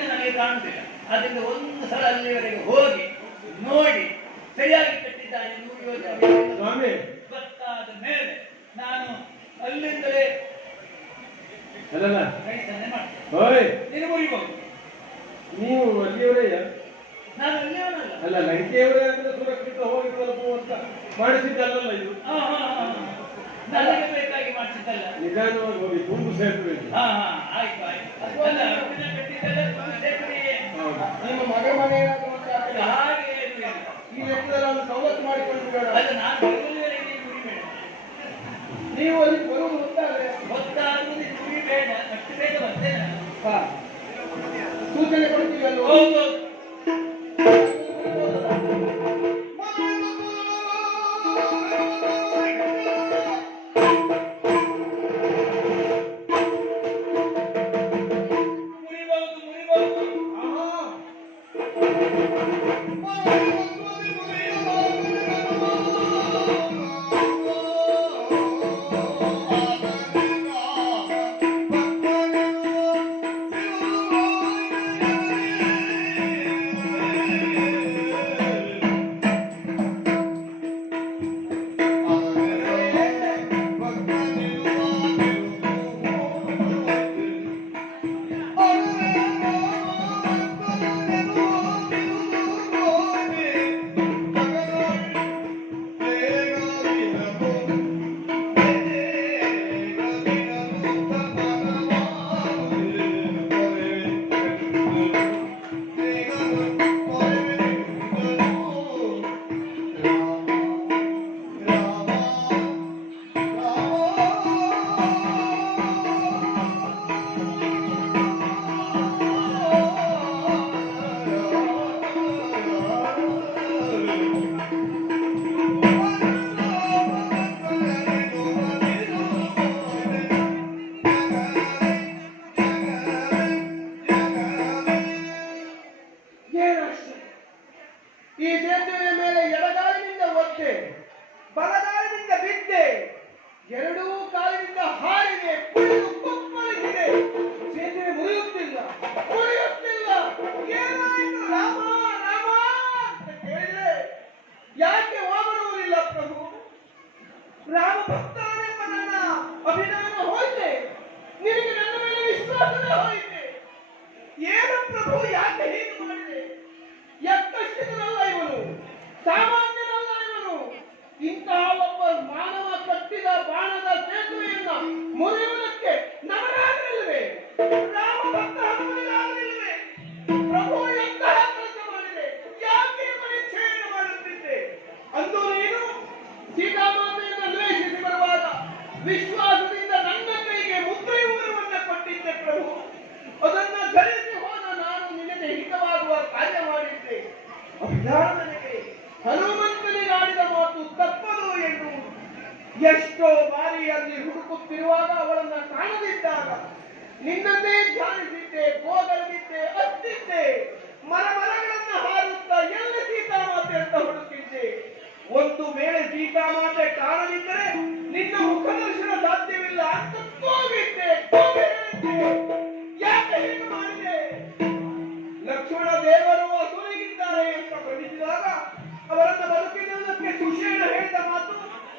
ಇನ್ನು ನನಗೆ ಕಾಣುತ್ತಿಲ್ಲ. ಅದರಿಂದ ಒಂದು ಸಲ ಅಲ್ಲಿವರೆಗೆ ಹೋಗಿ ನೋಡಿ ಸರಿಯಾಗಿ ಕಟ್ಟಿದ್ದಾನೆ 100 ಯೋಜನೆ ಗೊತ್ತಾದ ಮೇಲೆ ನಾನು ಅಲ್ಲಿಂದಲೇ ಕೈಸನ್ನೆ ಮಾಡ್ತೇನೆ. ನೀನು ಮುರಿಬಹುದು. ನೀವು ಅಲ್ಲಿಯವರೇ? ನಾನು ಅಲ್ಲಿಯವನಲ್ಲ. ಅಲ್ಲ, ಲಂಕೆಯವರೇ ಅಂದ್ರೆ ಸುರಕ್ಷಿತ ಹೋಗಿ ತಲುಪುವಂತ ಮಾಡಿಸಿದ್ದಲ್ಲ ಇದು. ನನಗೆ ಬೇಕಾಗಿ ಮಾಡಿಸಿದ್ದಲ್ಲ. ನಿಧಾನವಾಗಿ ಹೋಗಿ ತುಂಬು ಸೇತುವೆ. ಆಯ್ತು ಆಯ್ತು. ಅಲ್ಲ, ಅರ್ಜುನ ಕಟ್ಟಿದ್ದಲ್ಲ ತುಂಬು ಸೇತುವೆಯೇ. ನಿಮ್ಮ ಮಗ ಮನೆ ಹಾಗೆ ಏನು ಇಲ್ಲ. ಈ ಲೆಕ್ಕದಲ್ಲಿ ಒಂದು ಸವಲತ್ತು ಮಾಡಿಕೊಂಡು ಬೇಡ. ಅಲ್ಲ, ನಾನು ಬರುವವರೆಗೆ ನೀನು ಮುರಿಬೇಡ. ನೀವು ಅಲ್ಲಿ ಬರುವುದು ಗೊತ್ತಾಗುವುದು ನೀನು ಮುರಿಬೇಡ. ಅಷ್ಟು ಬೇಗ ಬರ್ತೇನೆ. ಸೂಚನೆ ಕೊಡ್ತೀವಿ ಅಲ್ವ? ಹೌದು. ಈ ಸೇತುವೆಯ ಮೇಲೆ ಎಡಗಾಲಿನಿಂದ ಒತ್ತೆ, ಬಲಗಾಲಿನಿಂದ ಬಿದ್ದೆ, ಎರಡೂ ಕಾಲಿನಿಂದ ಹಾರಿದೆ, ಕುಳಿದು ಕುಪ್ಪಳಿಸಿದೆ. ಸೇತುವೆ ಮುರಿಯುತ್ತಿಲ್ಲ. ಏನಾಯಿತು ರಾಮ ರಾಮ ಅಂತ ಕೇಳಿದ್ರೆ ಯಾಕೆ ಹೋಗಬರುವುದಿಲ್ಲ ಪ್ರಭು? ರಾಮ ಭಕ್ತನೆಂಬ ನನ್ನ ಅಭಿಮಾನ ಹೋಯಿತೆ, ನಿನಗೆ ನನ್ನ ಮೇಲೆ ವಿಶ್ವಾಸವೇ ಹೋಯಿತೆ. ಏನು ಪ್ರಭು, ಯಾಕೆ ಹೀಗೆ ಮಾಡಿದೆ? ಎಷ್ಟರಲ್ಲ ಇವನು, ಸಾಮಾನ್ಯನಲ್ಲ ಇವನು. ಇಂತಹ ಒಬ್ಬ ಮಾನವ ಕಟ್ಟಿದ ಬಾಣದ ಸೇತುವೆಯನ್ನ ಮುರಿಯುವುದಕ್ಕೆ ನಮಗಾಗಲಿಲ್ಲವೇ? ರಾಮ ಭಕ್ತ ಹನುಮನಿಗಾಗಲಿಲ್ಲವೇ? ಪ್ರಭು ಎಂತಹ ಕೆಲಸ ಮಾಡಿದೆ? ಯಾಕೆ ಪರೀಕ್ಷೆಯನ್ನು ಮಾಡುತ್ತಿದ್ದೆ? ಅಂದು ನೀನು ಸೀತಾಮಾತೆಯನ್ನು ಅನ್ವೇಷಿಸಿ ಬರುವಾಗ ವಿಶ್ವಾಸದಿಂದ ನನ್ನ ಕೈಗೆ ಮುದ್ರೆಯುವವರನ್ನ ಕೊಟ್ಟಿದ್ದೆ ಪ್ರಭು. ಅದನ್ನ ಧರಿಸಿ ಹೋದ ನಾನು ನಿನಗೆ ಹಿತವಾಗುವ ಕಾರ್ಯ ಮಾಡಿದ್ದೆ. ಅಭಿಧಾನನಿಗೆ ಹನುಮಂತನಿಗಾಡಿದ ಮಾತು ತಪ್ಪದು ಎಂದು ಎಷ್ಟೋ ಬಾರಿ ಅಲ್ಲಿ ಹುಡುಕುತ್ತಿರುವಾಗ ಅವಳನ್ನ ಕಾಣದಿದ್ದಾಗ ನಿನ್ನನ್ನೇ ಧ್ಯಾನಿಸಿದ್ದೆ, ಗೋಗಲಿದ್ದೆ, ಅತ್ತಿದ್ದೆ. ಮರಗಳನ್ನ ಹಾರುತ್ತಾ ಎಲ್ಲ ಸೀತಾಮಾತೆ ಅಂತ ಹುಡುಕಿದ್ದೆ. ಒಂದು ವೇಳೆ ಸೀತಾಮಾತೆ ಕಾಣದಿದ್ದರೆ ನಿನ್ನ ಮುಖದರ್ಶನ ಸಾಧ್ಯವಿಲ್ಲ ಅಂತ ಕೂಗಿದ್ದೆ. ಯಾಕೆ ಹೀಗೆ ಮಾಡಿದೆ? ಲಕ್ಷ್ಮಣ ದೇವರು ಅಸುರಿಗಿದ್ದಾರೆ ಅಂತ ಬಡಿಸಿದಾಗ ಅವರನ್ನ ಬದುಕಿರುವುದಕ್ಕೆ ಸುಷೇಣ ಹೇಳಿದ ಮಾತು,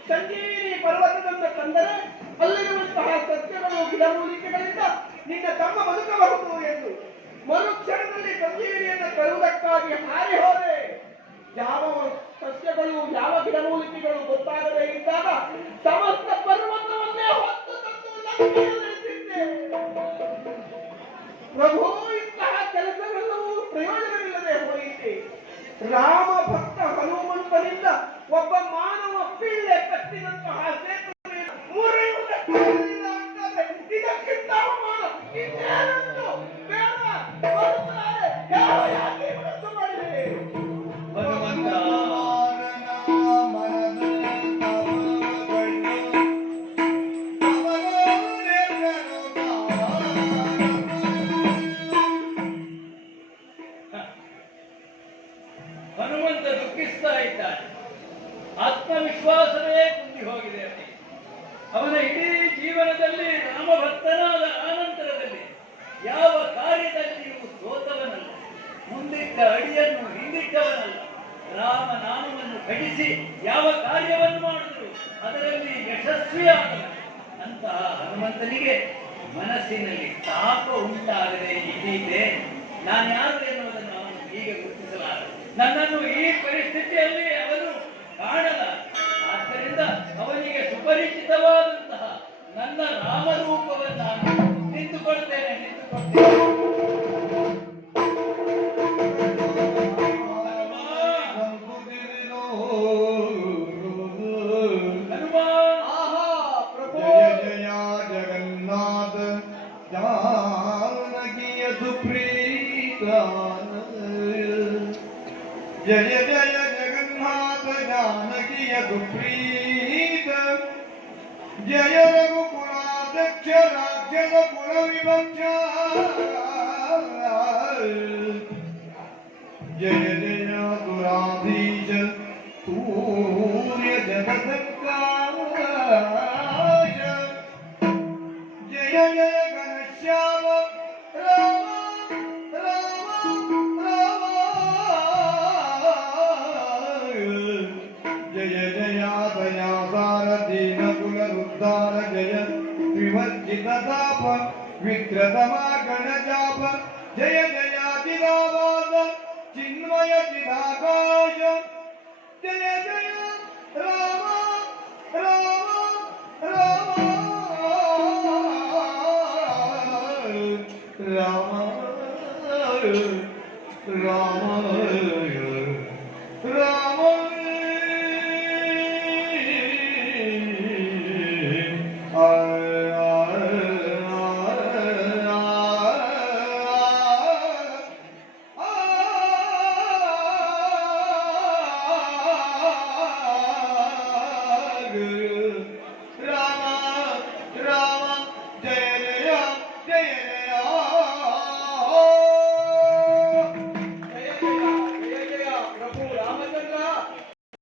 ಸಂಜೀವಿನಿ ಪರ್ವತದಂತ ತಂದರೆ ಅಲ್ಲಿರುವಂತಹ ಸಸ್ಯಗಳು ಗಿಡಮೂಲಿಕೆಗಳಿಂದ ನಿನ್ನ ತಮ್ಮ ಬದುಕಬಹುದು ಎಂದು. ಮರುಕ್ಷಣದಲ್ಲಿ ಸಂಜೀವಿನಿಯನ್ನು ತರುವುದಕ್ಕಾಗಿ ಹಾರಿ ಹೋದೆ. ಯಾವ ಸಸ್ಯಗಳು ಯಾವ ಗಿಡಮೂಲಿಕೆಗಳು ಗೊತ್ತಾಗದೇ ಇದ್ದಾಗ ಸಮಸ್ತ ಪರ್ವತವನ್ನೇ ಹೊತ್ತು ತಂದು ಲಂಕೆಯಲ್ಲಿರಿಸಿದ್ದೆ. ಪ್ರಭು, ಇಂತಹ ಕೆಲಸವೆಲ್ಲವೂ ಪ್ರಯೋಜನವಿಲ್ಲದೆ ಹೋಯಿತೆ. ರಾಮ ಭಕ್ತ ಹನುಮಂತನಿಂದ ಒಬ್ಬ ಮಾನವ ಪಿಳ್ಳೆ ಕಟ್ಟಿದಂತಹ ಸೇತುವೆ ಮುರಿಯುವುದಕ್ಕಾಗಲಿಲ್ಲ ಅಂತಾದ್ರೆ ಇದಕ್ಕಿಂತ ಅವಮಾನ ಇನ್ನೇನಂತು ಬೇಡ. ಯಾಕೆ ಮನಸ್ಸು ಮಾಡಿದೆ? ಹನುಮಂತ ದುಃಖಿಸ್ತಾ ಇದ್ದಾನೆ. ಆತ್ಮವಿಶ್ವಾಸವೇ ಕುಂದಿ ಹೋಗಿದೆ ಅವನಿಗೆ. ಅವನ ಇಡೀ ಜೀವನದಲ್ಲಿ ರಾಮಭಕ್ತನಾದ ಆನಂತರದಲ್ಲಿ ಯಾವ ಕಾರ್ಯದಲ್ಲಿಯೂ ಸೋತವ ಅಡಿಯನ್ನು ಹಿಂದಿಟ್ಟವನಲ್ಲ. ರಾಮ ನಾಮವನ್ನು ಘಟಿಸಿ ಯಾವ ಕಾರ್ಯವನ್ನು ಮಾಡಿದ್ರು ಅದರಲ್ಲಿ ಯಶಸ್ವಿಯಾದನು. ಅಂತಹ ಹನುಮಂತನಿಗೆ ಮನಸ್ಸಿನಲ್ಲಿ ತಾಪ ಉಂಟಾಗದೆ ಇದ್ದೀತೆ. ನಾನು ಯಾರು ಎನ್ನುವುದನ್ನು ಅವನು ಹೀಗೆ ಗುರುತಿಸಲಾರ. ನನ್ನನ್ನು ಈ ಪರಿಸ್ಥಿತಿಯಲ್ಲಿ ಅವನು ಕಾಣಲ. ಆದ್ದರಿಂದ ಅವನಿಗೆ ಸುಪರಿಚಿತವಾದಂತಹ ನನ್ನ ರಾಮರೂಪವನ್ನು ನಾನು ನಿಂತುಕೊಳ್ತೇನೆ. जय जय जगन्नाथ जानकी सुप्रीत जय रघुकुलाध्यक्ष राक्षस कुल विभक्ष जय जय सुराधीश सूर्य जगदत्काश जय जय घनश्याम राम जय जया दीन कुल उद्धार जय विवर्जित ताप विक्रतमा गणजाप जय जयादिदावाद चिन्मय चिदाकाश जय जय राम राम राम राम राम राम